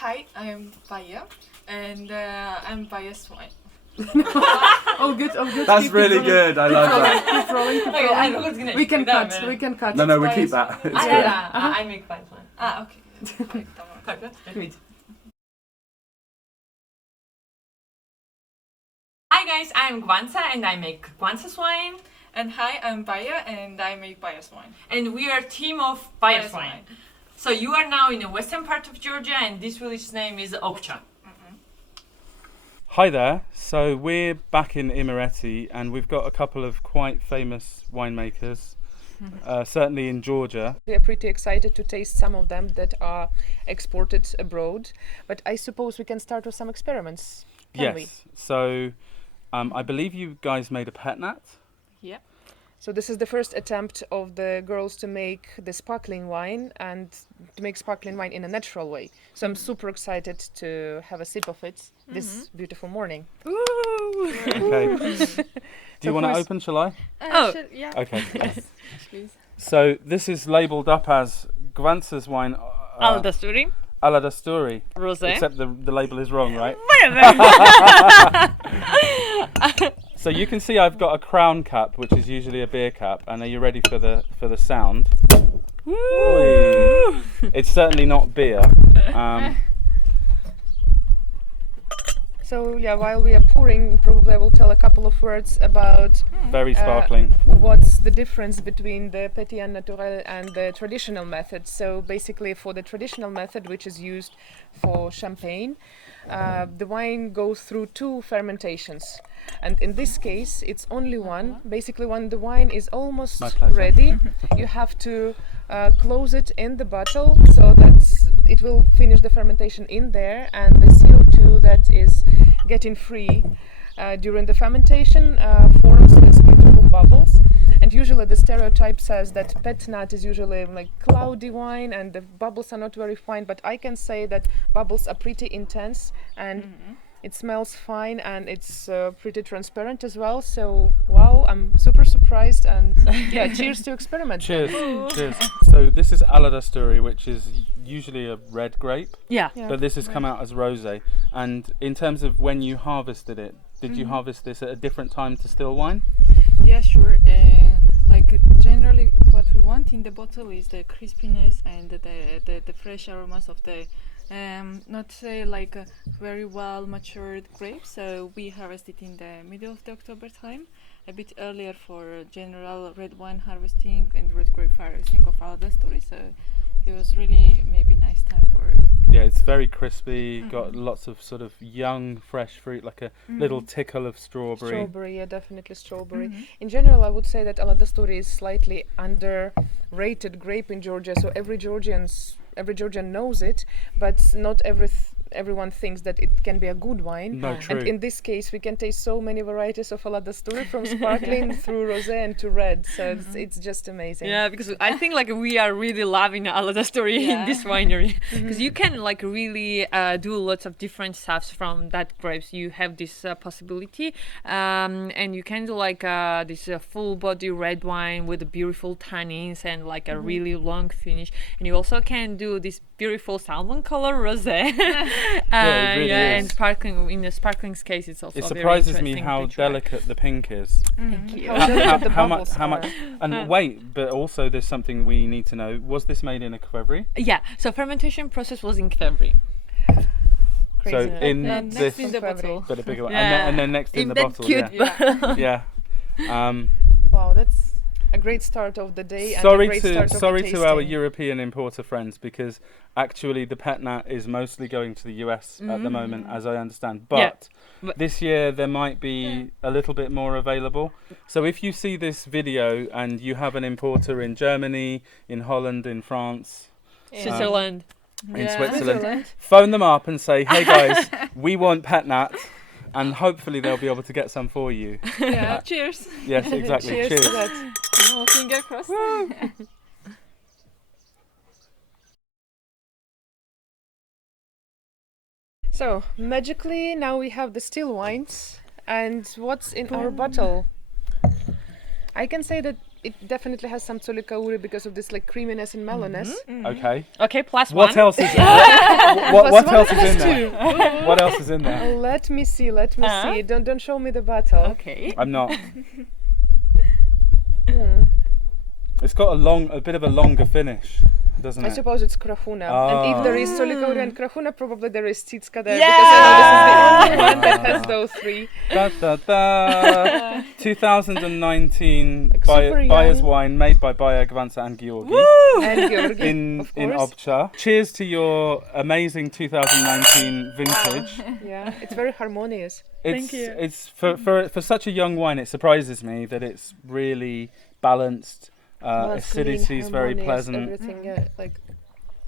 Hi, I'm Paya, and I'm Paya's wine. Oh, good. That's Keep really rolling. good. I love that. Keep rolling. Okay, I know what's gonna We can that, cut. man. We can cut. No, we It's keep Paya's that. wine. It's Ah, good. yeah, I make Paya's wine. Okay. Okay, tamam. Okay, good. Hi guys, I'm Gwanza and I make Gwanza's wine. And hi, I'm Paya, and I make Paya's wine. And we are a team of Paya's wine. So you are now in the western part of Georgia and this village's name is Okcha. Hi there. So we're back in Imereti, and we've got a couple of quite famous winemakers, certainly in Georgia. We are pretty excited to taste some of them that are exported abroad. But I suppose we can start with some experiments. Can we? Yes. So I believe you guys made a pet nat. Yep. So this is the first attempt of the girls to make the sparkling wine and to make sparkling wine in a natural way. So I'm super excited to have a sip of it this beautiful morning. Okay. Do you want to who's- open? Shall I? Oh. Yeah. Okay. Please. So this is labelled up as Gwanza's wine Aldasturi, alla Dasturi. Rosé. Except the label is wrong, right? So you can see I've got a crown cap, which is usually a beer cap. And are you ready for the sound? Oi. It's certainly not beer. So yeah, while we are pouring, probably I will tell a couple of words about Very sparkling. what's the difference between the Petit Naturel and the traditional method. So basically for the traditional method, which is used for champagne, the wine goes through 2 fermentations. And in this case, it's only one. Basically, when the wine is almost My pleasure. ready, you have to close it in the bottle so that it will finish the fermentation in there, and the CO2 that is getting free during the fermentation forms these beautiful bubbles. And usually the stereotype says that pet nat is usually like cloudy wine and the bubbles are not very fine, but I can say that bubbles are pretty intense and it smells fine and it's pretty transparent as well. So wow, I'm super surprised, and yeah, cheers to experiment. Cheers. Cheers. So this is alla Dasturi, which is usually a red grape, Yeah. Yeah. but this has come out as rosé. And in terms of when you harvested it, did you harvest this at a different time to still wine? Yeah, sure. Generally, what we want in the bottle is the crispiness and the fresh aromas of the not say like a very well matured grapes. So we harvest it in the middle of the October time, a bit earlier for general red wine harvesting and red grape harvesting of Aldasturi. So it was really maybe nice time for. Yeah, it's very crispy, got lots of sort of young, fresh fruit, like a little tickle of strawberry. Strawberry, yeah, definitely strawberry. In general, I would say that alla Dasturi is slightly underrated grape in Georgia. So every Georgian knows it, but not everyone thinks that it can be a good wine. No, true. And in this case, we can taste so many varieties of alla Dasturi, from sparkling through rosé and to red. So it's just amazing. Yeah, because I think like we are really loving Aldasturi in Yeah. this winery because you can like really do lots of different stuffs from that grapes. You have this possibility, and you can do like this full body red wine with the beautiful tannins and like a really long finish. And you also can do this beautiful salmon color rosé. Yeah, it really is. And sparkling in the sparkling's case, it's also It very surprises me interesting how to try. delicate the pink is. Thank you. How delicate the How bubbles much? are. And wait, but also there's something we need to know. Was this made in a Kvevri? Yeah, so fermentation process was in Kvevri. Crazy. So in And this, next in the bottle. but a bigger one, Yeah. and then next in the that bottle. cute Yeah. Yeah. Wow, that's a great start of the day. And a Sorry great to start of sorry the to our tasting. European importer friends, because actually the pet nat is mostly going to the US at the moment, as I understand. Yeah, But this year there might be a little bit more available. So if you see this video and you have an importer in Germany, in Holland, in France, Switzerland. in Switzerland, phone them up and say, "Hey guys, we want pet nat," and hopefully they'll be able to get some for you. Yeah. Cheers. Yes, exactly. Cheers Cheers. to that. Oh, finger crossed. So magically now we have the still wines, and what's in our bottle? I can say that it definitely has some Tsolikauri because of this like creaminess and mellowness. Okay. Okay, plus What one. else is what Plus one, else is plus in there? What else is in there? Let me see. Let me see. Don't show me the bottle. Okay. I'm not. Hmm. It's got a bit of a longer finish, doesn't I it? suppose it's Krahuna. And if there is Tsolikauri and Krahuna, probably there is Titska there Yeah! because I know this is the only one that has those three. Da, da, da. 2019 Like super buyer's young. wine made by Bayer, Gvansa and Georgi And Georgi, in of in course. Obcha. Cheers to your amazing 2019 vintage. Yeah, it's very harmonious. It's, Thank you. It's for such a young wine. It surprises me that it's really balanced. Well, it's clean, Acidity is very harmonious, pleasant. Everything, yeah, like,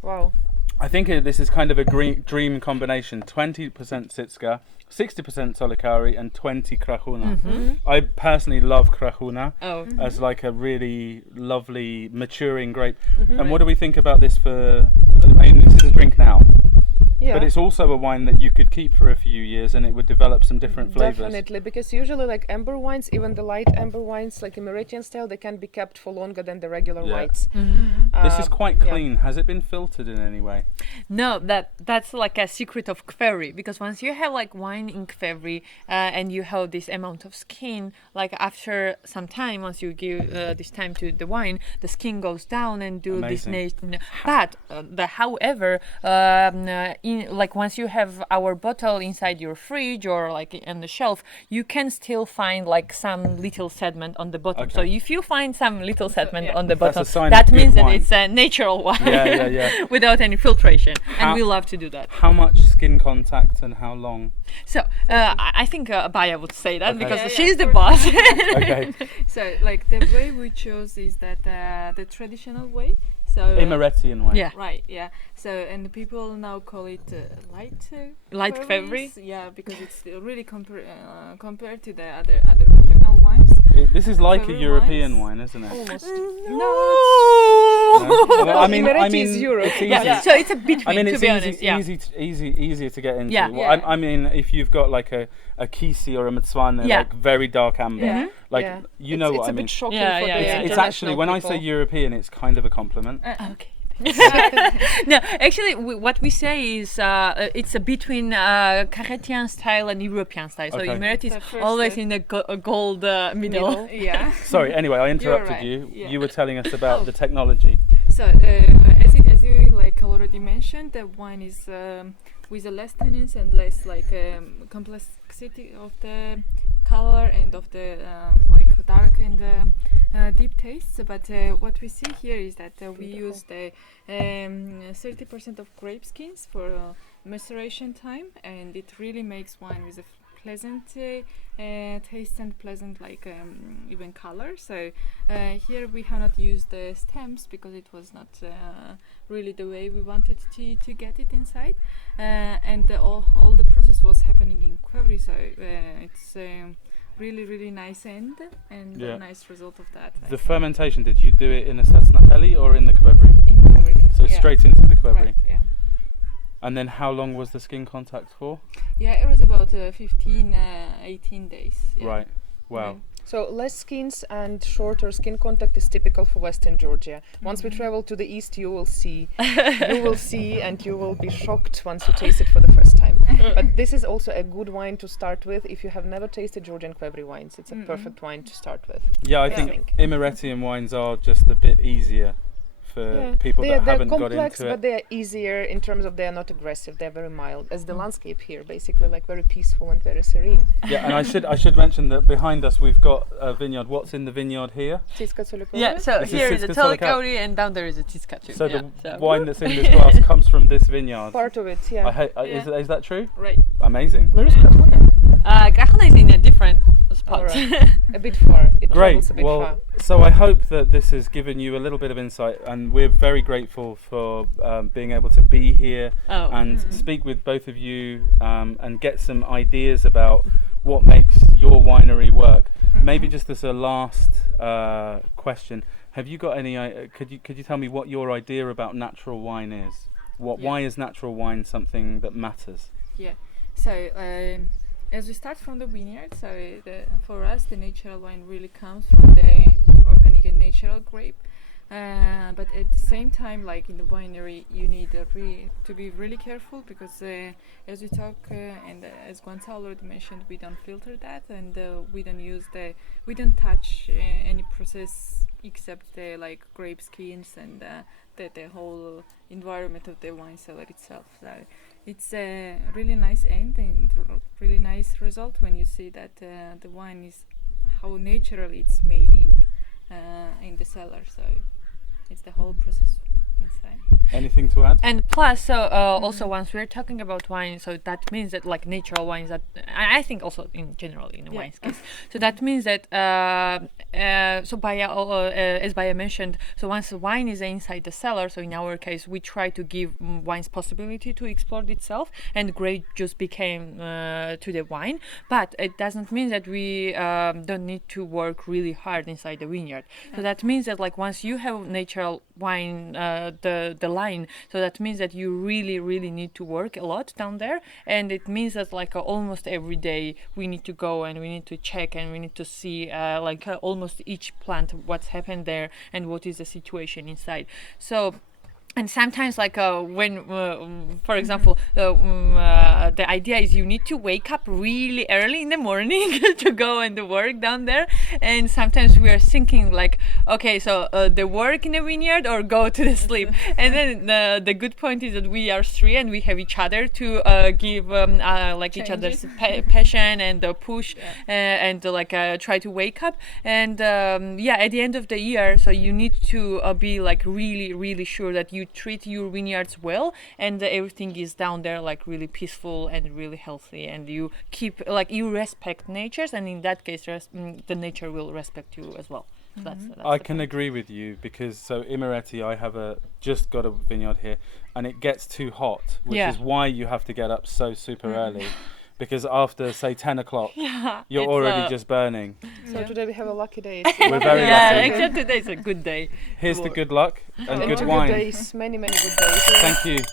wow. I think this is kind of a dream combination. 20% Sitska, 60% Tsolikauri, and 20 Krahuna. I personally love Krahuna Oh. as like a really lovely maturing grape. And what do we think about this for? I mean, this is a drink now, Yeah. but it's also a wine that you could keep for a few years and it would develop some different flavors. Definitely, because usually like amber wines, even the light amber wines, like Emiratian style, they can be kept for longer than the regular Yeah. whites. This is quite yeah. clean. Has it been filtered in any way? No, that's like a secret of Kvery, because once you have like wine in Kvery and you have this amount of skin, like after some time, once you give this time to the wine, the skin goes down and do Amazing. this. But however, in like once you have our bottle inside your fridge or like on the shelf, you can still find like some little sediment on the bottom. So Okay. if you find some little sediment yeah. on the That's a bottom, sign that of good means that wine. it's a natural wine. Yeah. Without any filtration, How- and we love to do that. How much skin contact and how long? So I think Baya would say that Okay. because Yeah, she's the for boss. Okay. So like the way we chose is that the traditional way. So Imeretian wine. Yeah. right, yeah. So and the people now call it light Light Kvery, Kvery? yeah, because it's really compared to the other regional wines. This is like a Kvery European wines? wine, isn't it? Almost. No? Oh, Well, I mean, Imereti is Europe. It's easy. Yeah, so it's a between. I mean, to it's be easy, honest, yeah. easier to get into. Yeah. Well, Yeah. I mean, if you've got like a Kisi or a Mtswana, Yeah. like very dark amber, Yeah. like Yeah. you know it's what I a mean. bit shocking Yeah, for yeah, the yeah. It's actually, international when I say people. European, it's kind of a compliment. Okay. No, actually, what we say is it's a between Carretian style and European style. So Okay. Emirati is The first always step. in the gold middle. Yeah. Sorry, anyway, I interrupted right, you. yeah. You were telling us about the technology. So as you like already mentioned, the wine is with a less tannins and less like complexity of the color and of the like dark and deep tastes. But what we see here is that we use the 30% of grape skins for maceration time, and it really makes wine with a pleasant taste and pleasant like even color. So here we have not used the stems because it was not really the way we wanted to get it inside, and all the process was happening in Kvery, so it's really nice end and Yeah. a nice result of that. I The think. fermentation, did you do it in a Satsnapeli or in the Kvery? In Kvery. So yeah. straight into the Kvery. Right, yeah. And then how long was the skin contact for? Yeah, it was about 15, 18 days. Yeah. Right. Wow. Yeah. So less skins and shorter skin contact is typical for Western Georgia. Once we travel to the east, you will see, and you will be shocked once you taste it for the first time. But this is also a good wine to start with if you have never tasted Georgian Kvery wines. It's a perfect wine to start with. Yeah, I Yeah. think Imeretian wines are just a bit easier for people that they're haven't got complex, into but it. they're easier in terms of they are not aggressive. They're very mild, as the landscape here, basically, like very peaceful and very serene. Yeah, and I should mention that behind us we've got a vineyard. What's in the vineyard here? Tsiska Tsolikauri? Yeah, so This is here is a Titska Tsolikauri. Tolikauri and down there is a Titska too. So yeah, the wine that's in this glass comes from this vineyard. Part of it, yeah. Is that true? Right. Amazing. Where is Krahuna? Grahana is in a different spot. Alright. A bit far. It Great. travels a bit far. Well, so I hope that this has given you a little bit of insight, and we're very grateful for being able to be here Oh. and speak with both of you and get some ideas about what makes your winery work. Maybe just as a last question, have you got any? Could you tell me what your idea about natural wine is? Why is natural wine something that matters? Yeah. So as we start from the vineyard, so for us the natural wine really comes from the organic and natural grape. But at the same time, like in the winery, you need to be really careful because as we talk and as Gonzalo already mentioned, we don't filter that and we don't touch any process except the like grape skins and the whole environment of the wine cellar itself. So it's a really nice end and really nice result when you see that the wine is how naturally it's made in the cellar. So it's the whole process inside. Anything to add? And plus, so also once we're talking about wine, so that means that like natural wines that I think also in general in Yeah. wines case. So that means that so Baya, as Baya mentioned, so once the wine is inside the cellar, so in our case we try to give wine's possibility to explore itself, and grape juice became to the wine. But it doesn't mean that we don't need to work really hard inside the vineyard. So that means that like once you have natural wine, the line, so that means that you really need to work a lot down there, and it means that like almost every day we need to go and we need to check and we need to see almost each plant what's happened there and what is the situation inside. So and sometimes like when for example the idea is you need to wake up really early in the morning to go and work down there, and sometimes we are thinking like, okay, so the work in the vineyard or go to the sleep. And then the good point is that we are three and we have each other to give like each other's passion and push and try to wake up. And at the end of the year, so you need to be like really sure that you treat your vineyards well and everything is down there like really peaceful and really healthy, and you keep like you respect natures, and in that case the nature will respect you as well. So that's I the can point. agree with you because so Imereti, I have just got a vineyard here, and it gets too hot, which Yeah. is why you have to get up so super early, because after say 10 o'clock, Yeah, you're it's, already just burning. So Yeah. today we have a lucky day. We're very yeah, lucky. except today's a good day. Here's the good luck and And good two wine. good days, many good days. Thank you.